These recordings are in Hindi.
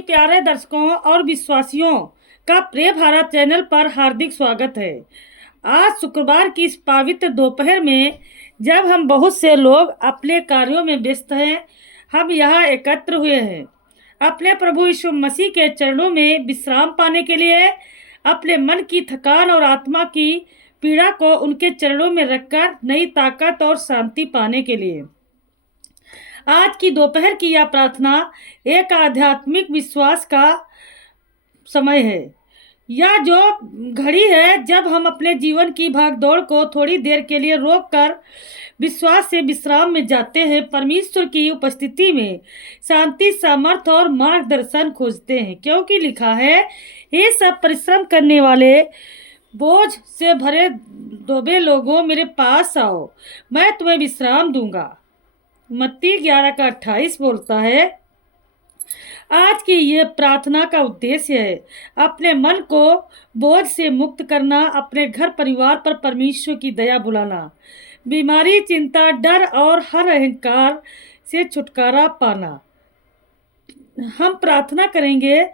प्यारे दर्शकों और विश्वासियों का प्रिय भारत चैनल पर हार्दिक स्वागत है। आज शुक्रवार की इस पवित्र दोपहर में जब हम बहुत से लोग अपने कार्यों में व्यस्त हैं, हम यहाँ एकत्र हुए हैं अपने प्रभु यीशु मसीह के चरणों में विश्राम पाने के लिए, अपने मन की थकान और आत्मा की पीड़ा को उनके चरणों में रखकर नई ताकत और शांति पाने के लिए। आज की दोपहर की यह प्रार्थना एक आध्यात्मिक विश्वास का समय है। यह जो घड़ी है जब हम अपने जीवन की भागदौड़ को थोड़ी देर के लिए रोककर विश्वास से विश्राम में जाते हैं, परमेश्वर की उपस्थिति में शांति, सामर्थ और मार्गदर्शन खोजते हैं। क्योंकि लिखा है, ये सब परिश्रम करने वाले, बोझ से भरे दोबे लोगों, मेरे पास आओ, मैं तुम्हें विश्राम दूंगा। मत्ती 11:28 बोलता है। आज की ये प्रार्थना का उद्देश्य है अपने मन को बोझ से मुक्त करना, अपने घर परिवार पर परमेश्वर की दया बुलाना, बीमारी, चिंता, डर और हर अहंकार से छुटकारा पाना। हम प्रार्थना करेंगे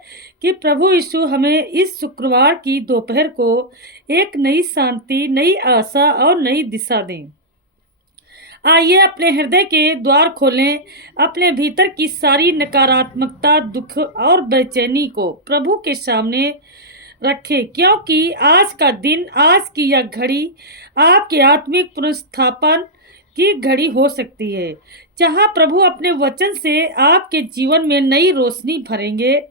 कि प्रभु यीशु हमें इस शुक्रवार की दोपहर को एक नई शांति, नई आशा और नई दिशा दें। आइए अपने हृदय के द्वार खोलें, अपने भीतर की सारी नकारात्मकता, दुख और बेचैनी को प्रभु के सामने रखें, क्योंकि आज का दिन, आज की यह घड़ी आपके आत्मिक पुनर्स्थापन की घड़ी हो सकती है, जहां प्रभु अपने वचन से आपके जीवन में नई रोशनी भरेंगे।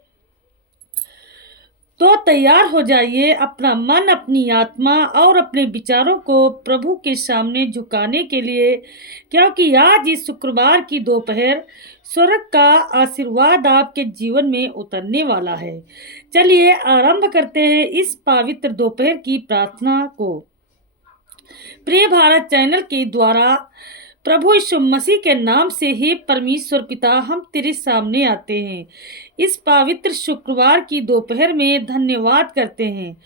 तो तैयार हो जाइए अपना मन, अपनी आत्मा और अपने विचारों को प्रभु के सामने झुकाने के लिए, क्योंकि आज इस शुक्रवार की दोपहर स्वर्ग का आशीर्वाद आपके जीवन में उतरने वाला है। चलिए आरंभ करते हैं इस पवित्र दोपहर की प्रार्थना को। प्रिय भारत चैनल के द्वारा प्रभु यीशु मसीह के नाम से ही परमेश्वर पिता, हम तेरे सामने आते हैं इस पवित्र शुक्रवार की दोपहर में। धन्यवाद करते हैं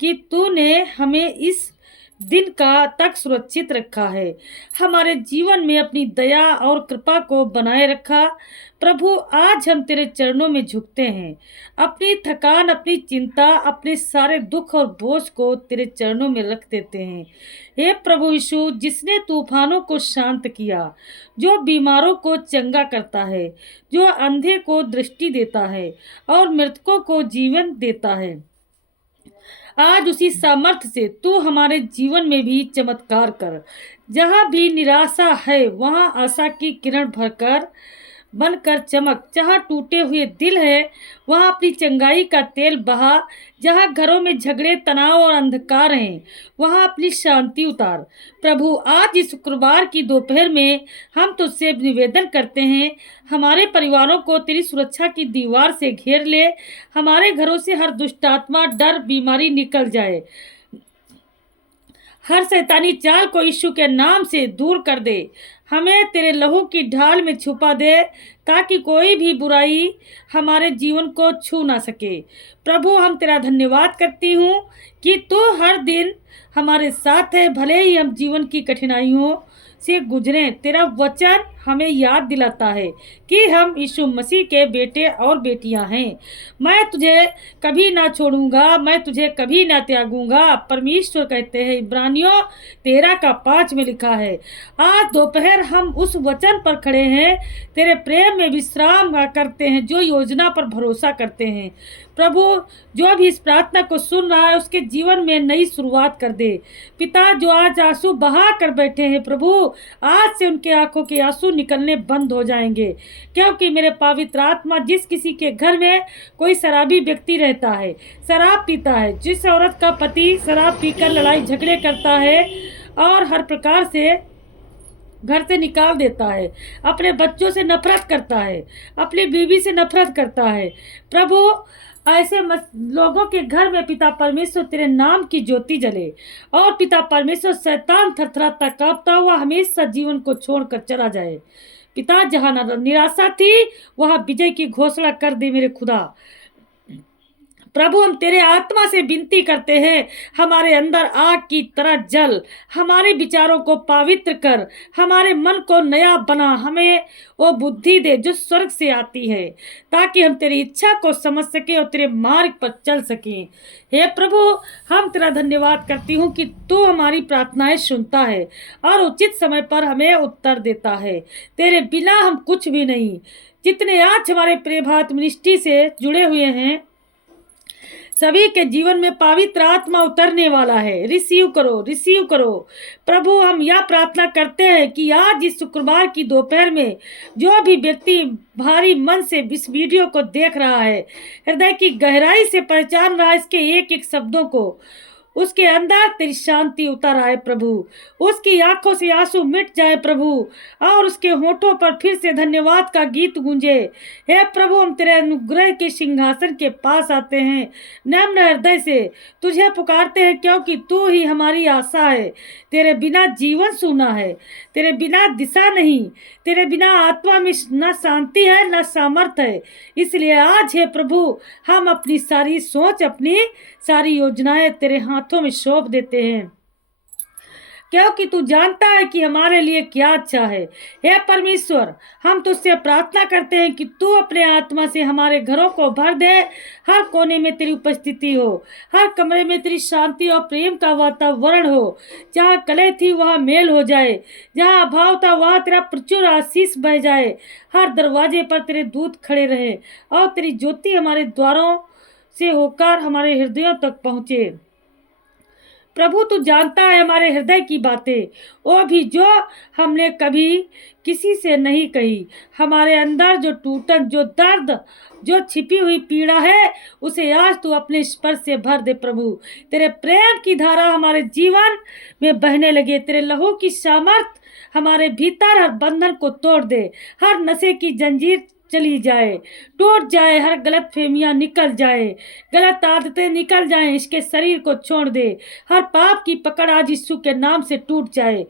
कि तूने हमें इस दिन का तक सुरक्षित रखा है, हमारे जीवन में अपनी दया और कृपा को बनाए रखा। प्रभु, आज हम तेरे चरणों में झुकते हैं, अपनी थकान, अपनी चिंता, अपने सारे दुख और बोझ को तेरे चरणों में रख देते हैं। हे प्रभु यीशु, जिसने तूफानों को शांत किया, जो बीमारों को चंगा करता है, जो अंधे को दृष्टि देता है और मृतकों को जीवन देता है, आज उसी सामर्थ्य से तू हमारे जीवन में भी चमत्कार कर। जहाँ भी निराशा है वहाँ आशा की किरण भरकर बनकर चमक। जहाँ टूटे हुए दिल है वहाँ अपनी चंगाई का तेल बहा। जहाँ घरों में झगड़े, तनाव और अंधकार हैं वहाँ अपनी शांति उतार। प्रभु, आज इस शुक्रवार की दोपहर में हम तुझसे निवेदन करते हैं, हमारे परिवारों को तेरी सुरक्षा की दीवार से घेर ले। हमारे घरों से हर दुष्टात्मा, डर, बीमारी निकल जाए। हर शैतानी चाल को यीशु के नाम से दूर कर दे। हमें तेरे लहू की ढाल में छुपा दे, ताकि कोई भी बुराई हमारे जीवन को छू ना सके। प्रभु, हम तेरा धन्यवाद करती हूँ कि तू हर दिन हमारे साथ है, भले ही हम जीवन की कठिनाइयों से गुजरें। तेरा वचन हमें याद दिलाता है कि हम यीशु मसीह के बेटे और बेटियां हैं। मैं तुझे कभी ना छोड़ूंगा, मैं तुझे कभी ना त्यागूंगा, परमेश्वर कहते हैं। इब्रानियों 13:5 में लिखा है। आज दोपहर हम उस वचन पर खड़े हैं, तेरे प्रेम में विश्राम करते हैं, जो योजना पर भरोसा करते हैं। प्रभु, जो भी इस प्रार्थना को सुन रहा है उसके जीवन में नई शुरुआत कर दे। पिता, जो आज आंसू बहा कर बैठे हैं, प्रभु आज से उनके आंखों के आंसू निकलने बंद हो जाएंगे, क्योंकि मेरे पवित्र आत्मा, जिस किसी के घर में कोई शराबी व्यक्ति रहता है, शराब पीता है, जिस औरत का पति शराब पीकर लड़ाई झगड़े करता है और हर प्रकार से घर से निकाल देता है, अपने बच्चों से नफरत करता है, अपनी बीवी से नफरत करता है, प्रभु ऐसे लोगों के घर में पिता परमेश्वर तेरे नाम की ज्योति जले और पिता परमेश्वर शैतान थरथराता कांपता हुआ हमेशा जीवन को छोड़कर चला जाए। पिता, जहाँ निराशा थी वहाँ विजय की घोषणा कर दे मेरे खुदा। प्रभु हम तेरे आत्मा से विनती करते हैं, हमारे अंदर आग की तरह जल, हमारे विचारों को पवित्र कर, हमारे मन को नया बना, हमें वो बुद्धि दे जो स्वर्ग से आती है, ताकि हम तेरी इच्छा को समझ सके और तेरे मार्ग पर चल सकें। हे प्रभु, हम तेरा धन्यवाद करती हूँ कि तू हमारी प्रार्थनाएं सुनता है और उचित समय पर हमें उत्तर देता है। तेरे बिना हम कुछ भी नहीं। जितने आज हमारे प्रिय भारत मिनिस्ट्री से जुड़े हुए हैं, सभी के जीवन में पवित्र आत्मा उतरने वाला है। रिसीव करो, रिसीव करो। प्रभु हम यह प्रार्थना करते हैं कि आज इस शुक्रवार की दोपहर में जो भी व्यक्ति भारी मन से इस वीडियो को देख रहा है, हृदय की गहराई से पहचान रहा है इसके एक एक शब्दों को, उसके अंदर तेरी शांति उतर आए प्रभु, उसकी आंखों से आंसू मिट जाए प्रभु, और उसके होठों पर फिर से धन्यवाद का गीत गूंजे। हे प्रभु, हम तेरे अनुग्रह के सिंहासन के पास आते हैं, नम्र हृदय से तुझे पुकारते हैं, क्योंकि तू ही हमारी आशा है। तेरे बिना जीवन सूना है, तेरे बिना दिशा नहीं, तेरे बिना आत्मा में न शांति है न सामर्थ है। इसलिए आज हे प्रभु, हम अपनी सारी सोच, अपनी सारी योजनाएं तेरे हाथों में सौंप देते हैं, क्योंकि तू जानता है कि हमारे लिए क्या अच्छा है। हे परमेश्वर, हम तुझसे प्रार्थना करते हैं कि तू अपने आत्मा से हमारे घरों को भर दे। हर कोने में तेरी उपस्थिति हो, हर कमरे में तेरी शांति और प्रेम का वातावरण हो। जहाँ कलह थी वहाँ मेल हो जाए, जहाँ अभाव था वहाँ तेरा प्रचुर आशीष बह जाए। हर दरवाजे पर तेरे दूत खड़े रहे और तेरी ज्योति हमारे द्वारों से होकर हमारे हृदयों तक पहुँचे। प्रभु तू जानता है हमारे हृदय की बातें, वो भी जो हमने कभी किसी से नहीं कही। हमारे अंदर जो टूटन, जो दर्द, जो छिपी हुई पीड़ा है, उसे आज तू अपने स्पर्श से भर दे प्रभु। तेरे प्रेम की धारा हमारे जीवन में बहने लगे। तेरे लहू की सामर्थ हमारे भीतर हर बंधन को तोड़ दे। हर नशे की जंजीर चली जाए, टूट जाए, हर गलत फहमियां निकल जाए, गलत आदतें निकल जाएं, इसके शरीर को छोड़ दे। हर पाप की पकड़ आज यीशु के नाम से टूट जाए।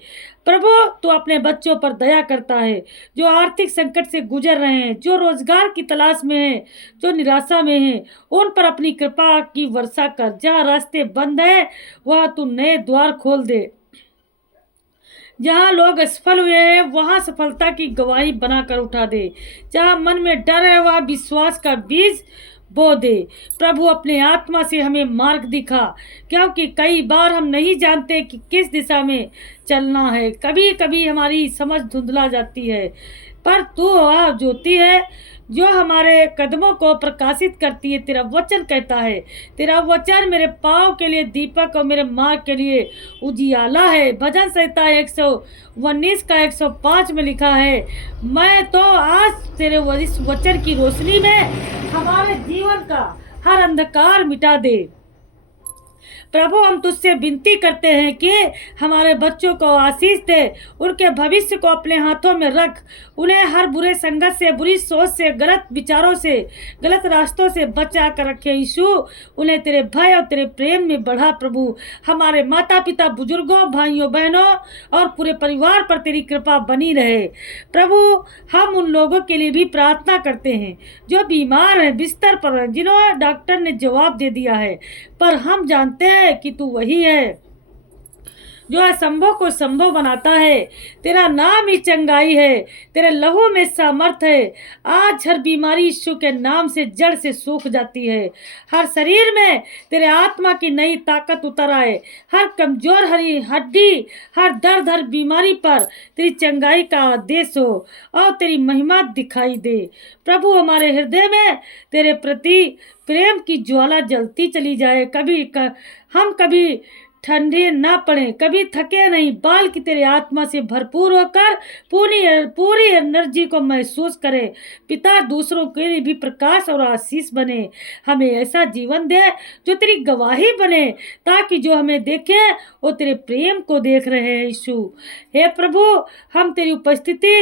प्रभु तू अपने बच्चों पर दया करता है, जो आर्थिक संकट से गुजर रहे हैं, जो रोजगार की तलाश में हैं, जो निराशा में हैं, उन पर अपनी कृपा की वर्षा कर। जहाँ रास्ते बंद है वहाँ तू नए द्वार खोल दे। जहाँ लोग असफल हुए हैं वहाँ सफलता की गवाही बनाकर उठा दे। जहाँ मन में डर है वहाँ विश्वास का बीज बो दे। प्रभु अपने आत्मा से हमें मार्ग दिखा, क्योंकि कई बार हम नहीं जानते कि किस दिशा में चलना है। कभी कभी हमारी समझ धुंधला जाती है, पर तू वह ज्योति है जो हमारे कदमों को प्रकाशित करती है। तेरा वचन कहता है, तेरा वचन मेरे पाँव के लिए दीपक और मेरे मार्ग के लिए उजियाला है। भजन संहिता 119 का 105 में लिखा है, मैं तो आज तेरे इस वचन की रोशनी में हमारे जीवन का हर अंधकार मिटा दे। प्रभु हम तुझसे विनती करते हैं कि हमारे बच्चों को आशीष दे, उनके भविष्य को अपने हाथों में रख, उन्हें हर बुरे संगत से, बुरी सोच से, गलत विचारों से, गलत रास्तों से बचा कर रखे। यीशु उन्हें तेरे भय और तेरे प्रेम में बढ़ा। प्रभु हमारे माता पिता, बुजुर्गों, भाइयों बहनों और पूरे परिवार पर तेरी कृपा बनी रहे। प्रभु हम उन लोगों के लिए भी प्रार्थना करते हैं जो बीमार हैं, बिस्तर पर हैं, जिन्होंने डॉक्टर ने जवाब दे दिया है, पर हम जानते हैं कि तू वही है जो असंभव को संभव बनाता है। तेरा नाम ही चंगाई है, तेरे लहू में सामर्थ है। आज हर बीमारी यीशु के नाम से जड़ से सूख जाती है। हर शरीर में तेरे आत्मा की नई ताकत उतर आए। हर कमजोर हरी हड्डी, हर दर्द, हर बीमारी पर तेरी चंगाई का आदेश हो और तेरी महिमा दिखाई दे। प्रभु हमारे हृदय में तेरे प्रति प्रेम की ज्वाला जलती चली जाए। हम कभी ठंडे ना पड़े, कभी थके नहीं, बल्कि तेरे आत्मा से भरपूर होकर पूरी एनर्जी को महसूस करें। पिता दूसरों के लिए भी प्रकाश और आशीष बने। हमें ऐसा जीवन दे जो तेरी गवाही बने, ताकि जो हमें देखे वो तेरे प्रेम को देख रहे हैं। यीशु हे प्रभु हम तेरी उपस्थिति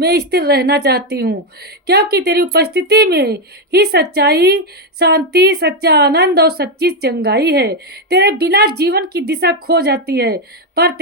मैं स्थिर रहना चाहती हूँ, क्योंकि तेरी उपस्थिति में ही सच्चाई, शांति, सच्चा आनंद और सच्ची चंगाई है। तेरे बिना जीवन की दिशा खो जाती है, पर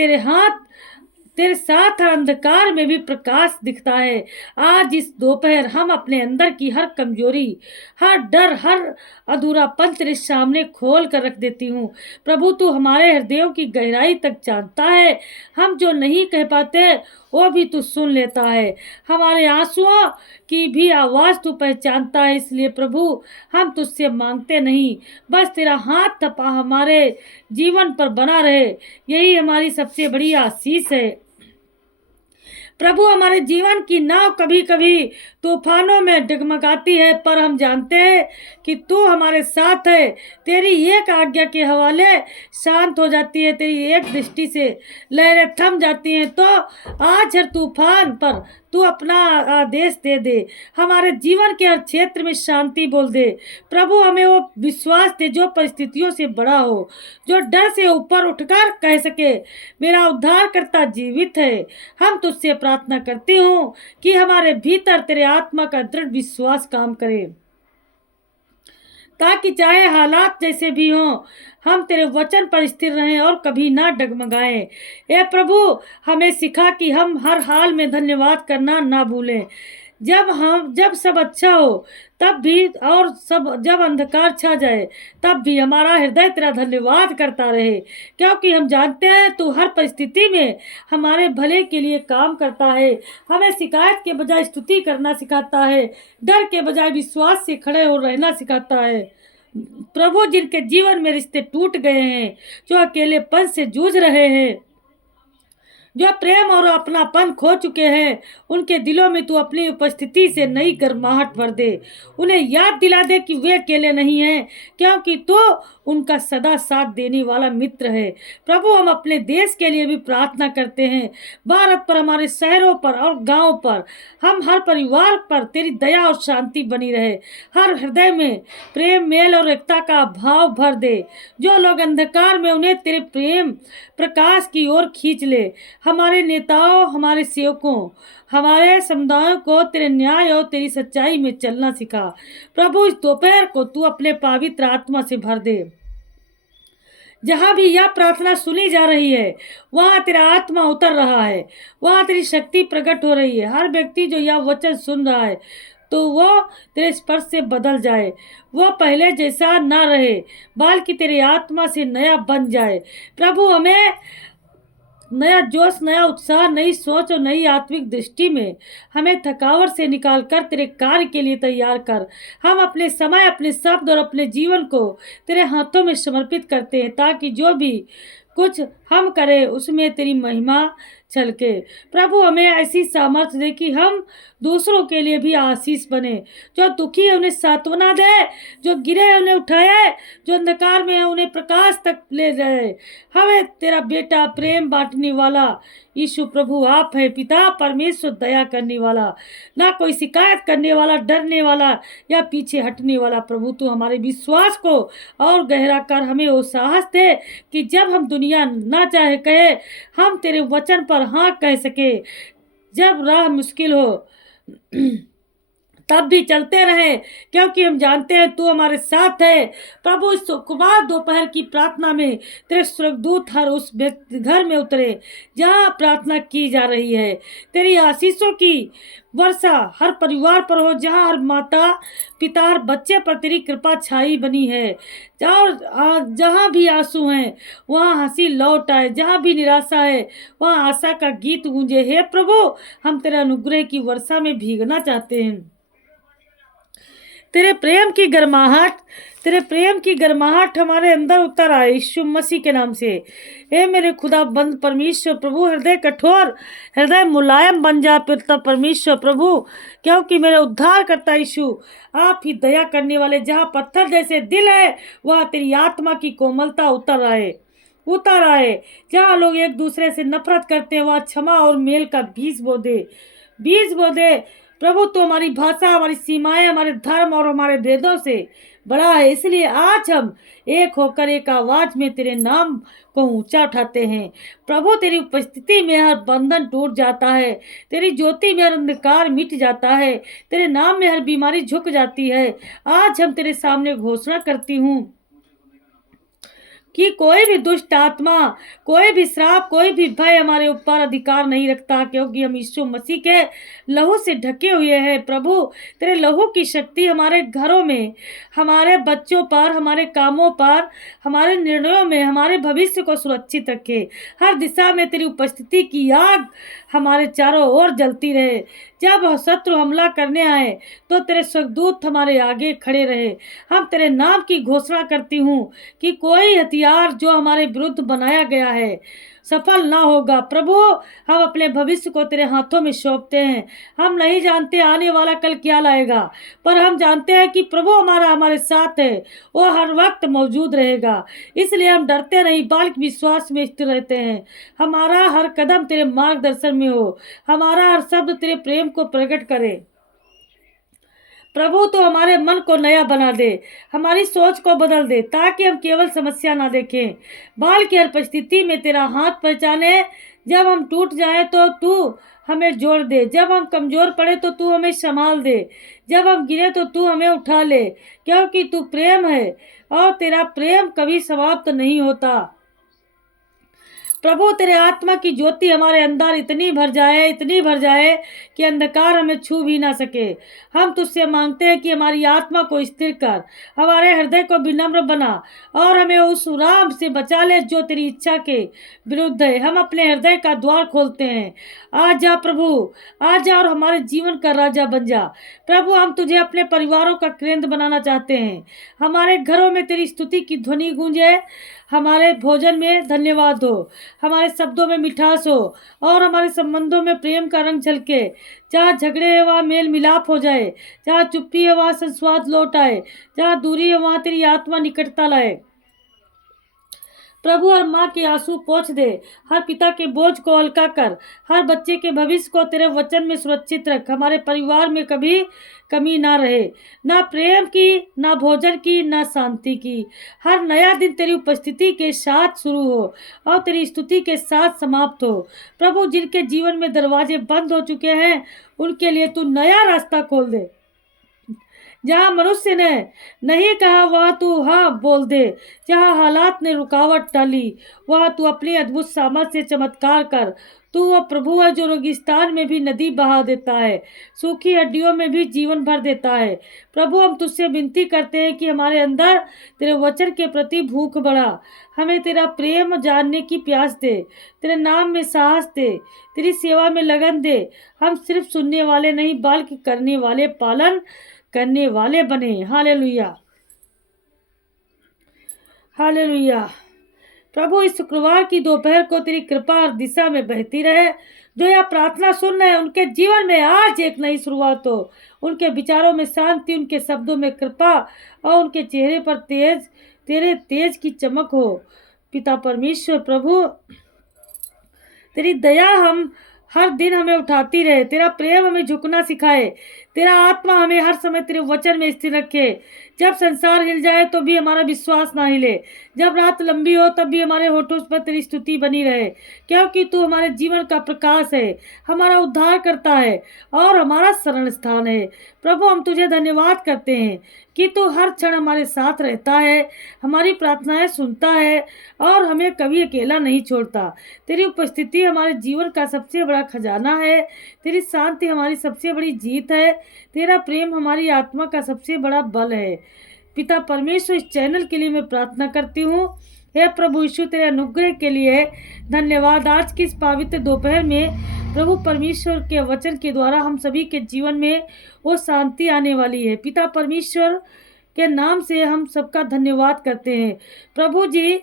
तेरे साथ हर अंधकार में भी प्रकाश दिखता है। आज इस दोपहर हम अपने अंदर की हर कमजोरी, हर डर, हर अधूरापन तेरे सामने खोल कर रख देती हूँ। प्रभु तू हमारे हृदयों की गहराई तक जानता है। हम जो नहीं कह पाते वो भी तू सुन लेता है। हमारे आंसुओं की भी आवाज़ तू पहचानता है। इसलिए प्रभु हम तुझसे मांगते नहीं, बस तेरा हाथ थपा हमारे जीवन पर बना रहे, यही हमारी सबसे बड़ी आशीष है। प्रभु हमारे जीवन की नाव कभी कभी तूफानों में डगमगाती है, पर हम जानते हैं कि तू हमारे साथ है। तेरी एक आज्ञा के हवाले शांत हो जाती है, तेरी एक दृष्टि से लहरें थम जाती हैं। तो आज हर तूफान पर तू अपना आदेश दे दे, हमारे जीवन के हर क्षेत्र में शांति बोल दे। प्रभु हमें वो विश्वास दे जो परिस्थितियों से बड़ा हो, जो डर से ऊपर उठकर कह सके मेरा उद्धारकर्ता जीवित है। हम तुझसे प्रार्थना करती हूँ कि हमारे भीतर तेरे आत्मा का दृढ़ विश्वास काम करे, ताकि चाहे हालात जैसे भी हों हम तेरे वचन पर स्थिर रहें और कभी ना डगमगाएं। ए प्रभु हमें सिखा कि हम हर हाल में धन्यवाद करना ना भूलें। जब सब अच्छा हो तब भी, और सब जब अंधकार छा जाए तब भी हमारा हृदय तेरा धन्यवाद करता रहे, क्योंकि हम जानते हैं तू हर परिस्थिति में हमारे भले के लिए काम करता है। हमें शिकायत के बजाय स्तुति करना सिखाता है, डर के बजाय विश्वास से खड़े हो रहना सिखाता है। प्रभु जिनके जीवन में रिश्ते टूट गए हैं, जो अकेलेपन से जूझ रहे हैं, जो प्रेम और अपनापन खो चुके हैं, उनके दिलों में तू अपनी उपस्थिति से नई गर्माहट भर दे। उन्हें याद दिला दे कि वे अकेले नहीं हैं, क्योंकि तू उनका सदा साथ देने वाला मित्र है। प्रभु हम अपने देश के लिए भी प्रार्थना करते हैं, भारत पर, हमारे शहरों पर और गांव पर, हम हर परिवार पर तेरी दया और शांति बनी रहे। हर हृदय में प्रेम, मेल और एकता का भाव भर दे। जो लोग अंधकार में, उन्हें तेरे प्रेम प्रकाश की ओर खींच ले। हमारे नेताओं, हमारे सेवकों, हमारे समुदायों को तेरे न्याय और तेरी सच्चाई में चलना सिखा। प्रभु इस दोपहर को तू अपने पवित्र आत्मा से भर दे। जहाँ भी यह प्रार्थना सुनी जा रही है वहाँ तेरा आत्मा उतर रहा है, वहाँ तेरी शक्ति प्रकट हो रही है। हर व्यक्ति जो यह वचन सुन रहा है तो वो तेरे स्पर्श से बदल जाए, वो पहले जैसा ना रहे बल्कि तेरे आत्मा से नया बन जाए। प्रभु हमें नया जोश, नया उत्साह, नई सोच और नई आत्मिक दृष्टि में हमें थकावट से निकाल कर तेरे कार्य के लिए तैयार कर। हम अपने समय, अपने शब्द और अपने जीवन को तेरे हाथों में समर्पित करते हैं, ताकि जो भी कुछ हम करें उसमें तेरी महिमा छलके। प्रभु हमें ऐसी सामर्थ्य दे कि हम दूसरों के लिए भी आशीष बने। जो दुखी है उन्हें सांत्वना दे, जो गिरे हैं उन्हें उठाए, जो अंधकार में है उन्हें प्रकाश तक ले जाए। हमें तेरा बेटा, प्रेम बांटने वाला यीशु प्रभु आप है, पिता परमेश्वर, दया करने वाला, ना कोई शिकायत करने वाला, डरने वाला या पीछे हटने वाला। प्रभु तू हमारे विश्वास को और गहरा कर हमें वो साहस दे कि जब हम दुनिया ना चाहे कहे, हम तेरे वचन पर हाँ कह सके। जब राह मुश्किल हो तब भी चलते रहे, क्योंकि हम जानते हैं तू हमारे साथ है। प्रभु इस शुक्रवार दोपहर की प्रार्थना में तेरे स्वर्गदूत हर उस घर में उतरे जहाँ प्रार्थना की जा रही है। तेरी आशीषों की वर्षा हर परिवार पर हो, जहाँ हर माता, पिता, हर बच्चे पर तेरी कृपा छाई बनी है। जहाँ भी आंसू हैं वहाँ हंसी लौट आए, जहाँ भी निराशा है वहाँ आशा का गीत गूंजे। हे प्रभु हम तेरे अनुग्रह की वर्षा में भीगना चाहते हैं। तेरे प्रेम की गर्माहट हमारे अंदर उतर आए यीशु मसीह के नाम से। हे मेरे खुदा बंद परमेश्वर प्रभु, हृदय कठोर, हृदय मुलायम बन जा पिता परमेश्वर प्रभु, क्योंकि मेरे उद्धार करता यीशु आप ही दया करने वाले। जहाँ पत्थर जैसे दिल है वहाँ तेरी आत्मा की कोमलता उतर आए। जहाँ लोग एक दूसरे से नफरत करते हैं वहाँ क्षमा और मेल का बीज बो दे। प्रभु तो हमारी भाषा, हमारी सीमाएं, हमारे धर्म और हमारे भेदों से बड़ा है। इसलिए आज हम एक होकर एक आवाज में तेरे नाम को ऊंचा उठाते हैं। प्रभु तेरी उपस्थिति में हर बंधन टूट जाता है, तेरी ज्योति में हर अंधकार मिट जाता है, तेरे नाम में हर बीमारी झुक जाती है। आज हम तेरे सामने घोषणा करती हूँ, कि कोई भी दुष्ट आत्मा, कोई भी श्राप, कोई भी भय हमारे ऊपर अधिकार नहीं रखता, क्योंकि हम यीशु मसीह के लहू से ढके हुए हैं। प्रभु, तेरे लहू की शक्ति हमारे घरों में, हमारे बच्चों पर, हमारे कामों पर, हमारे निर्णयों में, हमारे भविष्य को सुरक्षित रखे। हर दिशा में तेरी उपस्थिति की आग हमारे चारों ओर जलती रहे। जब शत्रु हमला करने आए तो तेरे स्वर्गदूत हमारे आगे खड़े रहे। हम तेरे नाम की घोषणा करती हूँ कि कोई हथियार जो हमारे विरुद्ध बनाया गया है सफल ना होगा। प्रभु, हम अपने भविष्य को तेरे हाथों में सौंपते हैं। हम नहीं जानते आने वाला कल क्या लाएगा, पर हम जानते हैं कि प्रभु हमारे साथ है, वो हर वक्त मौजूद रहेगा। इसलिए हम डरते नहीं बल्कि विश्वास में स्थिर रहते हैं। हमारा हर कदम तेरे मार्गदर्शन में हो, हमारा हर शब्द तेरे प्रेम को प्रकट करे। प्रभु, तो हमारे मन को नया बना दे, हमारी सोच को बदल दे, ताकि हम केवल समस्या ना देखें बल्कि हर परिस्थिति में तेरा हाथ पहचाने। जब हम टूट जाएं तो तू हमें जोड़ दे, जब हम कमजोर पड़े तो तू हमें संभाल दे, जब हम गिरे तो तू हमें उठा ले, क्योंकि तू प्रेम है और तेरा प्रेम कभी समाप्त नहीं होता। प्रभु, तेरे आत्मा की ज्योति हमारे अंदर इतनी भर जाए कि अंधकार हमें छू भी ना सके। हम तुझसे मांगते हैं कि हमारी आत्मा को स्थिर कर, हमारे हृदय को विनम्र बना और हमें उस राह से बचा ले जो तेरी इच्छा के विरुद्ध है। हम अपने हृदय का द्वार खोलते हैं। आ जा प्रभु, आ जा और हमारे जीवन का राजा बन जा। प्रभु, हम तुझे अपने परिवारों का केंद्र बनाना चाहते हैं। हमारे घरों में तेरी स्तुति की ध्वनि गूंजे, हमारे भोजन में धन्यवाद हो, हमारे शब्दों में मिठास हो और हमारे संबंधों में प्रेम का रंग झलके। जहाँ झगड़े है वहाँ मेल मिलाप हो जाए, जहाँ चुप्पी है वहाँ संस्वाद लौट आए, जहाँ दूरी है वहाँ तेरी आत्मा निकटता लाए। प्रभु, हर माँ के आंसू पोंछ दे, हर पिता के बोझ को हल्का कर, हर बच्चे के भविष्य को तेरे वचन में सुरक्षित रख। हमारे परिवार में कभी कमी ना रहे, ना प्रेम की, ना भोजन की, ना शांति की। हर नया दिन तेरी उपस्थिति के साथ शुरू हो और तेरी स्तुति के साथ समाप्त हो। प्रभु, जिनके जीवन में दरवाजे बंद हो चुके हैं उनके लिए तू नया रास्ता खोल दे। जहाँ मनुष्य ने नहीं कहा वहाँ तू हाँ बोल दे, जहाँ हालात ने रुकावट डाली वहाँ तू अपनी अद्भुत सामर्थ्य से चमत्कार कर। तू वह प्रभु है जो रेगिस्तान में भी नदी बहा देता है, सूखी हड्डियों में भी जीवन भर देता है। प्रभु, हम तुझसे विनती करते हैं कि हमारे अंदर तेरे वचन के प्रति भूख बढ़ा, हमें तेरा प्रेम जानने की प्यास दे, तेरे नाम में साहस दे, तेरी सेवा में लगन दे। हम सिर्फ सुनने वाले नहीं बल्कि करने वाले, पालन करने वाले बने। Hallelujah, hallelujah. प्रभु, इस शुक्रवार की दोपहर को तेरी कृपा और दिशा में बहती रहे। जो यह प्रार्थना सुन रहे हैं उनके जीवन में आज एक नई शुरुआत हो, उनके विचारों में शांति, उनके शब्दों में कृपा और उनके चेहरे पर तेरे तेज की चमक हो। पिता परमेश्वर, प्रभु, तेरी दया हम हर दिन हमें उठाती रहे, तेरा प्रेम हमें झुकना सिखाए, तेरा आत्मा हमें हर समय तेरे वचन में स्थिर रखे। जब संसार हिल जाए तो भी हमारा विश्वास ना हिले, जब रात लंबी हो तब भी हमारे होठों पर तेरी स्तुति बनी रहे, क्योंकि तू हमारे जीवन का प्रकाश है, हमारा उद्धार करता है और हमारा शरण स्थान है। प्रभु, हम तुझे धन्यवाद करते हैं कि तू हर क्षण हमारे साथ रहता है, हमारी प्रार्थनाएं सुनता है और हमें कभी अकेला नहीं छोड़ता। तेरी उपस्थिति हमारे जीवन का सबसे बड़ा खजाना है, तेरी शांति हमारी सबसे बड़ी जीत है, तेरा प्रेम हमारी आत्मा का सबसे बड़ा बल है। पिता परमेश्वर, इस चैनल के लिए मैं प्रार्थना करती हूँ। हे प्रभु यीशु, तेरे अनुग्रह के लिए धन्यवाद। आज की इस पवित्र दोपहर में प्रभु परमेश्वर के वचन के द्वारा हम सभी के जीवन में वो शांति आने वाली है। पिता परमेश्वर के नाम से हम सबका धन्यवाद करते हैं। प्रभु जी,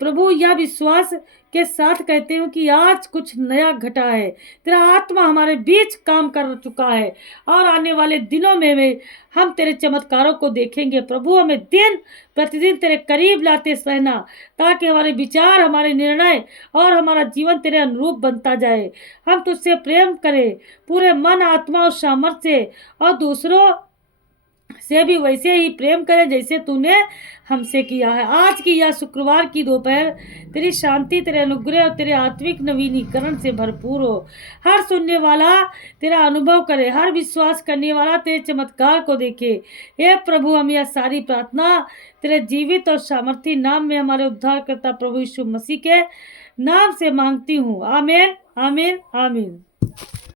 प्रभु, यह विश्वास के साथ कहते हूँ कि आज कुछ नया घटा है, तेरा आत्मा हमारे बीच काम कर चुका है और आने वाले दिनों में हम तेरे चमत्कारों को देखेंगे। प्रभु, हमें दिन प्रतिदिन तेरे करीब लाते रहना, ताकि हमारे विचार, हमारे निर्णय और हमारा जीवन तेरे अनुरूप बनता जाए। हम तुझसे प्रेम करें पूरे मन, आत्मा और सामर्थ्य से और दूसरों से भी वैसे ही प्रेम करें जैसे तूने हमसे किया है। आज की यह शुक्रवार की दोपहर तेरी शांति, तेरे अनुग्रह और तेरे आत्मिक नवीनीकरण से भरपूर हो। हर सुनने वाला तेरा अनुभव करे, हर विश्वास करने वाला तेरे चमत्कार को देखे। हे प्रभु, हम यह सारी प्रार्थना तेरे जीवित और सामर्थी नाम में हमारे उद्धारकर्ता प्रभु यीशु मसीह के नाम से मांगती हूँ। आमीन, आमीन, आमीन।